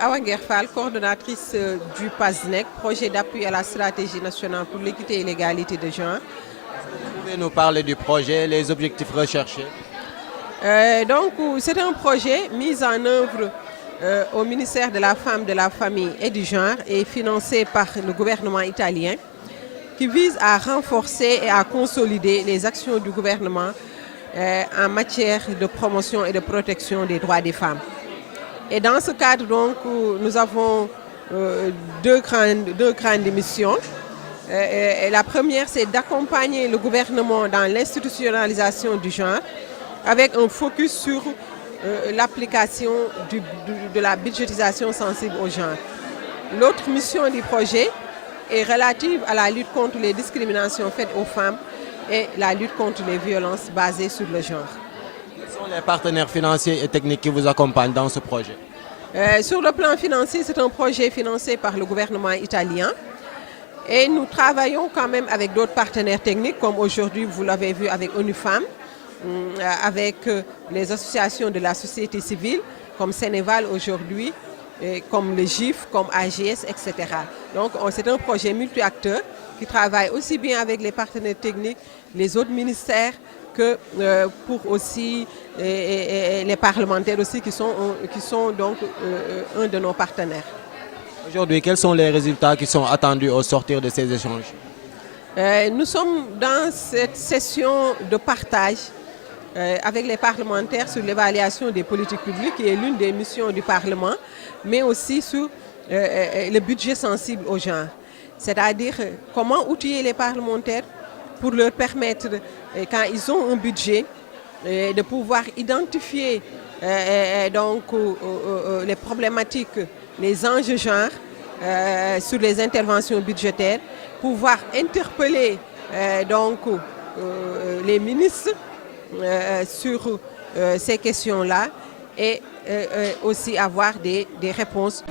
Awa Nguer Fall, coordonnatrice du PASNEC, projet d'appui à la stratégie nationale pour l'équité et l'égalité de genre. Vous pouvez nous parler du projet, les objectifs recherchés? C'est un projet mis en œuvre au ministère de la Femme, de la Famille et du Genre et financé par le gouvernement italien qui vise à renforcer et à consolider les actions du gouvernement en matière de promotion et de protection des droits des femmes. Et dans ce cadre, donc, nous avons deux grandes missions. Et la première, c'est d'accompagner le gouvernement dans l'institutionnalisation du genre avec un focus sur l'application de la budgétisation sensible au genre. L'autre mission du projet est relative à la lutte contre les discriminations faites aux femmes et la lutte contre les violences basées sur le genre. Quels sont les partenaires financiers et techniques qui vous accompagnent dans ce projet? Sur le plan financier, c'est un projet financé par le gouvernement italien. Et nous travaillons quand même avec d'autres partenaires techniques, comme aujourd'hui, vous l'avez vu avec ONU Femmes, avec les associations de la société civile, comme Sénéval aujourd'hui, comme le GIF, comme AGS, etc. Donc c'est un projet multi-acteurs qui travaille aussi bien avec les partenaires techniques, les autres ministères, que pour aussi les parlementaires aussi qui sont donc un de nos partenaires. Aujourd'hui, quels sont les résultats qui sont attendus au sortir de ces échanges? Nous sommes dans cette session de partage avec les parlementaires sur l'évaluation des politiques publiques, qui est l'une des missions du Parlement, mais aussi sur le budget sensible au genre. C'est-à-dire comment outiller les parlementaires pour leur permettre, quand ils ont un budget, de pouvoir identifier les problématiques, les enjeux genre sur les interventions budgétaires, pouvoir interpeller les ministres sur ces questions-là et aussi avoir des réponses.